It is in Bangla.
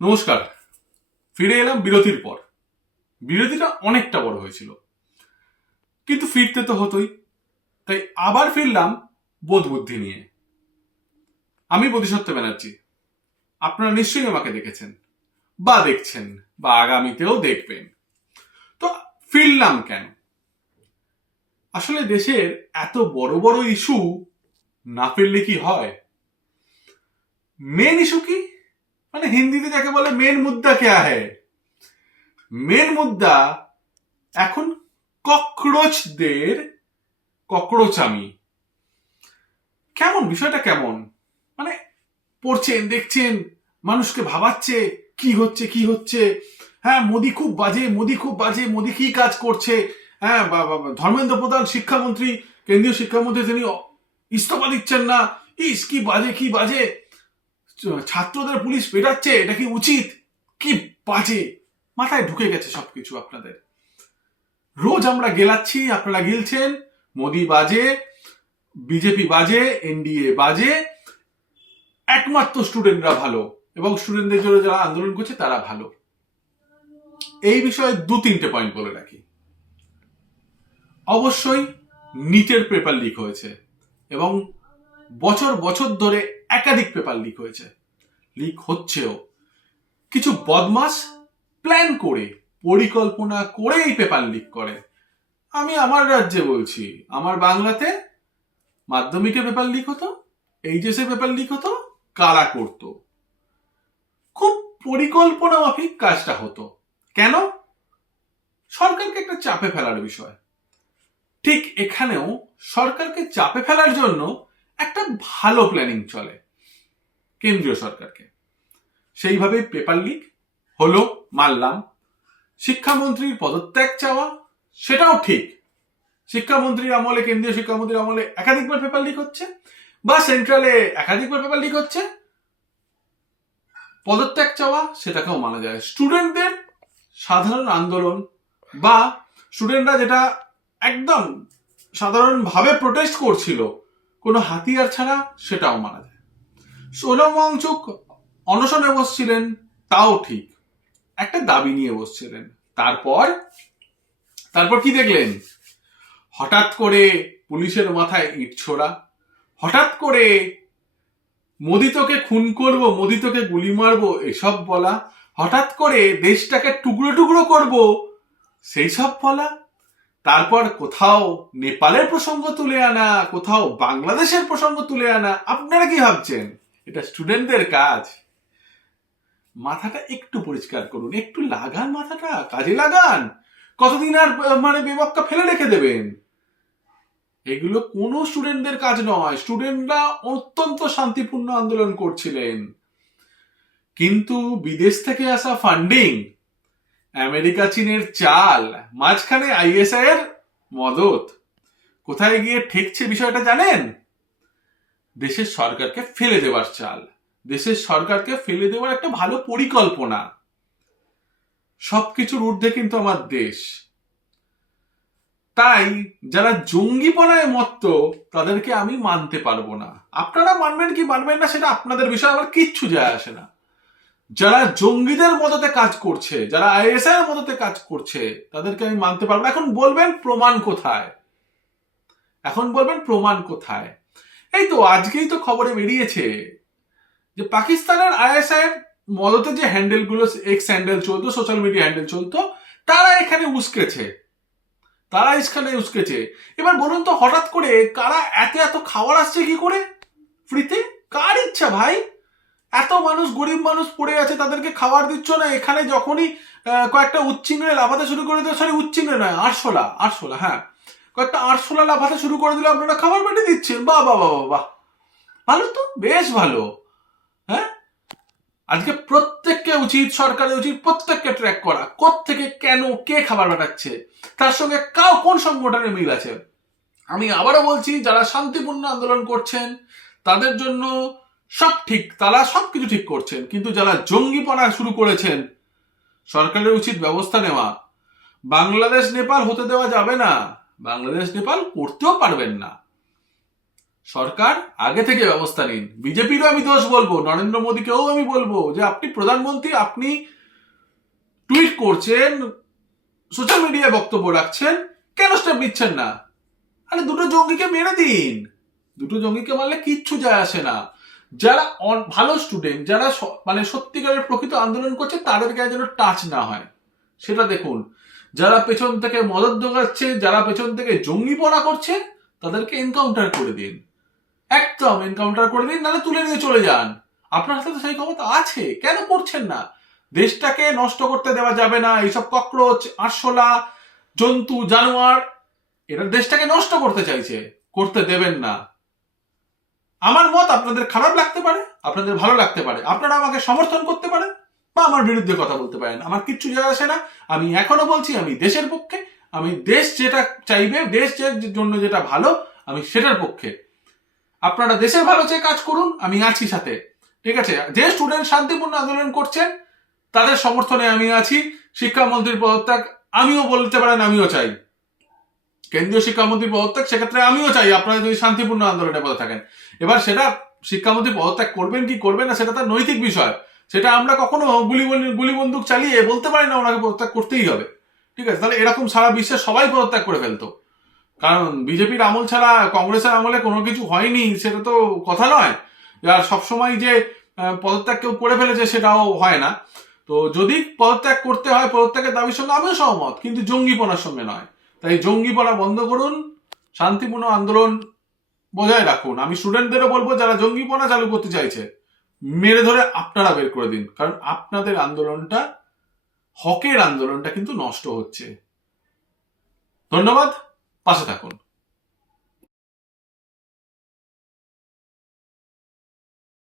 নমস্কার। ফিরে এলাম বিরতির পর। বিরতিটা অনেকটা বড় হয়েছিল, কিন্তু ফিরতে তো হতোই। তাই আবার ফিরলাম বোধ বুদ্ধি নিয়ে। আমি বোধিসত্ত্ব ব্যানার্জি। আপনারা নিশ্চয়ই আমাকে দেখেছেন, বা দেখছেন, বা আগামীতেও দেখবেন। তো ফিরলাম কেন? আসলে দেশের এত বড় বড় ইস্যু না ফিরলে কি হয়? মেন ইস্যু কি, মানে হিন্দিতে যাকে বলে মেন মুদ্দা কেয়া হ্যায়। মেন মুদ্দা এখন ককরোচদের ককরোচামি। কেমন বিষয়টা, কেমন মানে পড়ছেন, দেখছেন, মানুষকে ভাবাচ্ছে কি হচ্ছে কি হচ্ছে। হ্যাঁ, মোদি খুব বাজে, মোদি খুব বাজে, মোদি কি কাজ করছে। হ্যাঁ, ধর্মেন্দ্র প্রধান শিক্ষামন্ত্রী, কেন্দ্রীয় শিক্ষামন্ত্রী, তিনি ইস্তফা দিচ্ছেন না। ইস কি বাজে, কি বাজে। ছাত্রদের পুলিশ পেটাচ্ছে, এটা কি উচিত? কি বাজে। মাথায় ঢুকে গেছে সবকিছু আপনাদের। রোজ আমরা গেলাচ্ছি, আপনারা গিলছেন। মোদি বাজে, বিজেপি বাজে, এনডিএ বাজে, একমাত্র স্টুডেন্টরা ভালো এবং স্টুডেন্টদের জন্য যারা আন্দোলন করছে তারা ভালো। এই বিষয়ে দু তিনটে পয়েন্ট বলে রাখি। অবশ্যই নিটের পেপার লিক হয়েছে এবং বছর বছর ধরে একাধিক পেপার লিক হয়েছে, লিক হচ্ছেও। কিছু বদমাস প্ল্যান করে, পরিকল্পনা করে এই পেপার লিক করে। আমি আমার রাজ্যে বলছি, আমার বাংলাতে মাধ্যমিকে পেপার লিক হতো, এইচএসে পেপার লিক হতো। কারা করতো? খুব পরিকল্পনা মাফিক কাজটা হতো। কেন? সরকারকে একটা চাপে ফেলার বিষয়। ঠিক এখানেও সরকারকে চাপে ফেলার জন্য একটা ভালো প্ল্যানিং চলে কেন্দ্রীয় সরকারকে। সেইভাবেই পেপার লিক হলো, মানলাম। শিক্ষামন্ত্রীর পদত্যাগ চাওয়া, সেটাও ঠিক। শিক্ষামন্ত্রীর আমলে, কেন্দ্রীয় শিক্ষামন্ত্রীর আমলে একাধিকবার পেপার লিক হচ্ছে, বা সেন্ট্রালে একাধিকবার পেপার লিক হচ্ছে। পদত্যাগ চাওয়া, সেটাকেও মানা যায়। স্টুডেন্টদের সাধারণ আন্দোলন বা স্টুডেন্টরা যেটা একদম সাধারণভাবে প্রোটেস্ট করছিল কোনো হাতিয়ার ছাড়া, সেটাও মানা যায়। সোনম ওয়াংচুক অনশনে বসছিলেন, তাও ঠিক, একটা দাবি নিয়ে বসছিলেন। তারপর কি দেখলেন? হঠাৎ করে পুলিশের মাথায় ইট ছোড়া, হঠাৎ করে মোদি তোকে খুন করব, মোদি তোকে গুলি মারবো, এসব বলা, হঠাৎ করে দেশটাকে টুকরো টুকরো করব, সেই সব বলা। তারপর কোথাও নেপালের প্রসঙ্গ তুলে আনা, কোথাও বাংলাদেশের প্রসঙ্গ তুলে আনা। আপনারা কি ভাবছেন এটা স্টুডেন্টদের কাজ? মাথাটা একটু পরিষ্কার করুন, একটু লাগান, মাথাটা কাজে লাগান। কতদিন আর মানে বেবক্কা ফেলে রেখে দেবেন? এগুলো কোনো স্টুডেন্টদের কাজ নয়। স্টুডেন্টরা অত্যন্ত শান্তিপূর্ণ আন্দোলন করছিলেন, কিন্তু বিদেশ থেকে আসা ফান্ডিং, আমেরিকা চীনের চাল, মাঝখানে আইএসআই এর মদত, কোথায় গিয়ে ঠেকছে বিষয়টা জানেন? দেশের সরকারকে ফেলে দেওয়ার চাল, দেশের সরকারকে ফেলে দেওয়ার একটা ভালো পরিকল্পনা। সবকিছুর ঊর্ধ্বে কিন্তু আমার দেশ। তাই যারা জঙ্গিপনায় মত্ত, তাদেরকে আমি মানতে পারবো না। আপনারা মানবেন কি মানবেন না সেটা আপনাদের বিষয়, আমার কিচ্ছু যায় আসে না। যারা জঙ্গিদের মদতে কাজ করছে, যারা আইএসআই এর মদতে কাজ করছে, তাদেরকে আমি মানতে পারবো না। এখন বলবেন প্রমাণ কোথায়? এখন বলবেন প্রমাণ কোথায়? এই তো আজকেই তো খবরে বেরিয়েছে যে পাকিস্তানের আইএসআই এর মদতে যে হ্যান্ডেল গুলো, এক্স হ্যান্ডেল চলতো, সোশ্যাল মিডিয়া হ্যান্ডেল চলতো, তারা এখানে উস্কেছে, তারা এখানে উস্কেছে। এবার বলুন তো, হঠাৎ করে কারা এত এত খাবার আসছে কি করে ফ্রিতে? কার ইচ্ছা ভাই? এত মানুষ, গরিব মানুষ পড়ে আছে, তাদেরকে খাবার দিচ্ছ না। এখানে যখনই কয়েকটা উচ্চিংড়ে লাফাতে শুরু করে দিল, সরি উচ্চিংড়ে নয়, আরশোলা, আরশোলা, হ্যাঁ, কয়েকটা আরশোলা লাফাতে শুরু করে দিলে আপনারা খাবার পাঠিয়ে দিচ্ছেন। বাহ বাহ বাহ বাহ, ভালো তো, বেশ ভালো। হ্যাঁ, আজকে প্রত্যেককে উচিত, সরকারের উচিত প্রত্যেককে ট্র্যাক করা, কোত্থেকে, কেন, কে খাবার পাঠাচ্ছে, তার সঙ্গে কোন সংগঠনের মিল আছে। আমি আবারও বলছি, যারা শান্তিপূর্ণ আন্দোলন করছেন তাদের জন্য সব ঠিক, তারা সবকিছু ঠিক করছেন, কিন্তু যারা জঙ্গিপনা শুরু করেছেন, সরকারের উচিত ব্যবস্থা নেওয়া। বাংলাদেশ নেপাল হতে দেওয়া যাবে না, বাংলাদেশ নেপাল করতেও পারবেন না। সরকার আগে থেকে ব্যবস্থা নিন। বিজেপিরও আমি দোষ বলবো, নরেন্দ্র মোদীকেও আমি বলবো যে আপনি প্রধানমন্ত্রী, আপনি টুইট করছেন, সোশ্যাল মিডিয়ায় বক্তব্য রাখছেন, কেন স্টেপ নিচ্ছেন না? আরে দুটো জঙ্গিকে মেরে দিন। দুটো জঙ্গিকে মারলে কিচ্ছু যায় আসে না। যারা ভালো স্টুডেন্ট, যারা মানে সত্যিকারের প্রকৃত আন্দোলন করছে, তাদের গায়ে যেন টাচ না হয় সেটা দেখুন। যারা পেছন থেকে মদত দোগাচ্ছে, যারা পেছন থেকে জঙ্গিপনা করছে, তাদেরকে এনকাউন্টার করে দিন, একদম এনকাউন্টার করে দিন, নাহলে তুলে নিয়ে চলে যান। আপনার হাতে তো সেই ক্ষমতা আছে, কেন করছেন না? দেশটাকে নষ্ট করতে দেওয়া যাবে না। এইসব ককরোচ, আরশোলা, জন্তু, জানোয়ার, এরা দেশটাকে নষ্ট করতে চাইছে, করতে দেবেন না। আমার মত আপনাদের খারাপ লাগতে পারে, আপনাদের ভালো লাগতে পারে, আপনারা আমাকে সমর্থন করতে পারেন বা আমার বিরুদ্ধে কথা বলতে পারেন, আমার কিচ্ছু যায় আসে না। আমি এখনো বলছি আমি দেশের পক্ষে, আমি দেশ যেটা চাইবে, দেশের জন্য যেটা ভালো, আমি সেটার পক্ষে। আপনারা দেশের ভালো চেয়ে কাজ করুন, আমি আছি সাথে, ঠিক আছে? যে স্টুডেন্ট শান্তিপূর্ণ আন্দোলন করছেন তাদের সমর্থনে আমি আছি। শিক্ষামন্ত্রীর পদত্যাগ আমিও বলতে পারেন, আমিও চাই। কেন্দ্রীয় শিক্ষামন্ত্রীর পদত্যাগ, সেক্ষেত্রে আমিও চাই, আপনারা যদি শান্তিপূর্ণ আন্দোলনে পদে থাকেন। এবার সেটা শিক্ষামন্ত্রী পদত্যাগ করবেন কি করবেন না, সেটা তার নৈতিক বিষয়। সেটা আমরা কখনো গুলি বন্দুক চালিয়ে বলতে পারি না ওনাকে পদত্যাগ করতেই হবে, ঠিক আছে? তাহলে এরকম সারা বিশ্বের সবাই পদত্যাগ করে ফেলতো। কারণ বিজেপির আমল ছাড়া কংগ্রেসের আমলে কোনো কিছু হয়নি সেটা তো কথা নয়। আর সবসময় যে পদত্যাগ কেউ করে ফেলেছে সেটাও হয় না। তো যদি পদত্যাগ করতে হয়, পদত্যাগের দাবির সঙ্গে আমিও সহমত, কিন্তু জঙ্গিপনার সঙ্গে নয়। তাই জঙ্গিপনা বন্ধ করুন, শান্তিপূর্ণ আন্দোলন বজায় রাখুন। আমি স্টুডেন্টদেরও বলবো যারা জঙ্গিপনা চালু করতে চাইছে, মেরে ধরে আপনারা বের করে দিন, কারণ আপনাদের আন্দোলনটা, হকের আন্দোলনটা কিন্তু নষ্ট হচ্ছে। ধন্যবাদ, পাশে থাকুন।